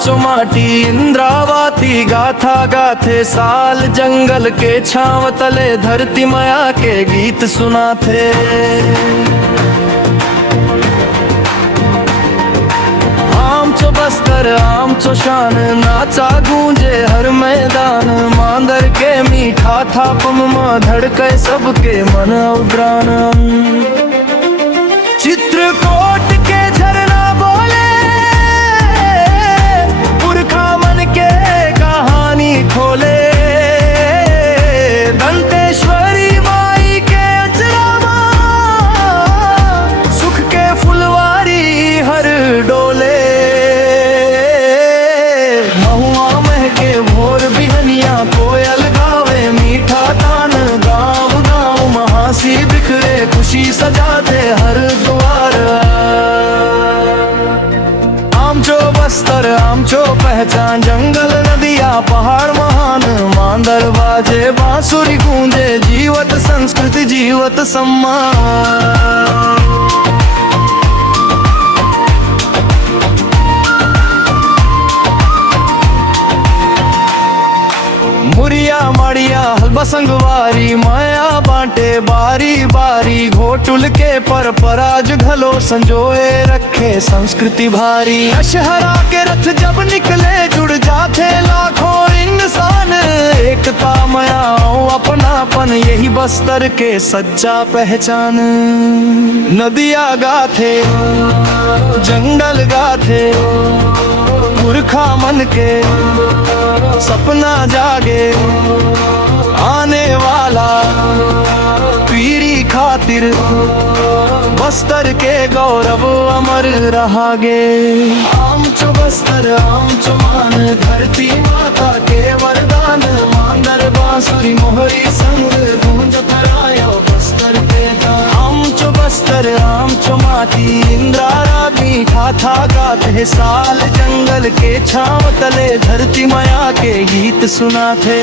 आमचो माटी इंद्रावती गाथा गाथे, साल जंगल के छाव तले धरती माया के गीत सुनाथे। आमचो बस्तर आमचो शान, नाचा गूंजे हर मैदान, मांदर के मीठा थापम में धड़के सबके मन उद्रान। चित्रकूट के झरना बोले पुरखा मन के कहानी खोले, दंतेश्वरी माई के अचरावा सुख के फुलवारी हर डोले। महुआ महके भोर बिहनिया, कोयल गावे मीठा तान, गाँव गाँव महासी बिखरे खुशी सजाते हर द्वार। आमचो बस्तर आमचो पहचान, जंगल नदिया पहाड़ महान, मांदर बाजे बांसुरी गूंजे, जीवत संस्कृति जीवत सम्मान। मुरिया माड़िया हलबा संगवारी, माया बांटे बारी बारी, घोटुल के पर पराज घलो संजोए रखे संस्कृति भारी। अशहरा के रथ जब निकले जुड़ जाते लाखों इंसान, एकता माया अपनापन यही बस्तर के सच्चा पहचान। नदिया गाथे जंगल गाथे, पुरखा मन के सपना जागे, आने वाला पीढ़ी खातिर बस्तर के गौरव अमर रहागे। आमचो बस्तर आमचो मान, धरती माता के वरदान, मांदर बांसुरी मोहरी संग गूंजत रायो बस्तर के दान। आमचो बस्तर आमचो माटी इंद्रावती गाथा गाथे, साल जंगल के छाव तले धरती माया के गीत सुनाथे।